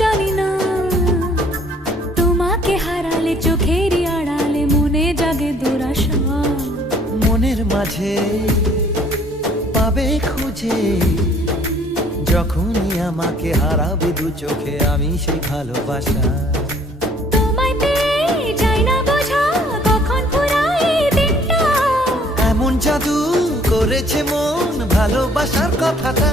জানি না তোমাকে হারালে চোখেরই আড়ালে মনে জাগে দুরাশা। মনের মাঝে পাবে খুঁজে যখনই আমাকে হারাবে দু চোখে আমি সেই ভালোবাসা। তোমায় পেয়ে যাই না বোঝা কখন ফুরায় দিনটা। এমন জাদু করেছে মন ভালোবাসার কথাটা।